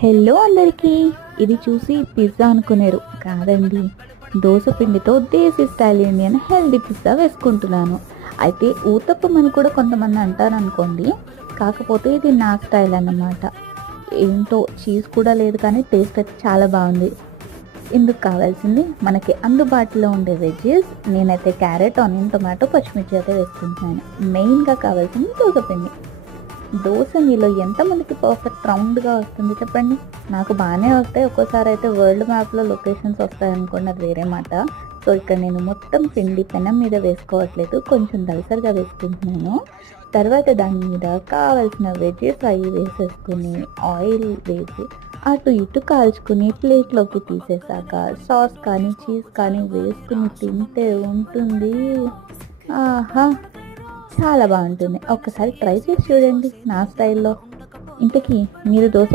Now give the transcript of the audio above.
Hello అందరికీ. ఇది చూసి పిజ్జా అనుకునేరు కాదండి, దోశ పిండితో దేశీ స్టైల్ ఇండియన్ హెల్దీ పిజ్జా వేసుకుంటున్నాను. అయితే ఊతప్పం అని కూడా కొంతమంది అంటారు అనుకోండి, కాకపోతే ఇది నా స్టైల్ అన్నమాట. ఏంటో చీజ్ కూడా లేదు కానీ టేస్ట్ అయితే చాలా బాగుంది. ఇందుకు కావాల్సింది మనకి అందుబాటులో ఉండే వెజ్జెస్. నేనైతే క్యారెట్, ఆనియన్, టొమాటో, పచ్చిమిర్చి అయితే వేసుకుంటున్నాను. మెయిన్గా కావాల్సింది దోశ పిండి. దోశ మీలో ఎంతమందికి పర్ఫెక్ట్ రౌండ్గా వస్తుంది చెప్పండి? నాకు బాగానే వస్తాయి, ఒక్కోసారి అయితే వరల్డ్ మ్యాప్లో లొకేషన్స్ వస్తాయి అనుకోండి, అది వేరే మాట. సో ఇక్కడ నేను మొత్తం పిండి పెనం మీద వేసుకోవట్లేదు, కొంచెం దళసరిగా వేసుకుంటున్నాను. తర్వాత దాని మీద కావాల్సిన వెజ్జెస్ అవి వేసేసుకుని ఆయిల్ వేసి అటు ఇటు కాల్చుకుని ప్లేట్లోకి తీసేసాక సాస్ కానీ చీజ్ కానీ వేసుకుని తింటే ఉంటుంది, ఆహా, చాలా బాగుంటుంది. ఒక్కసారి ట్రై చేసి చూడండి నా స్టైల్లో. ఇంతకీ మీరు దోశ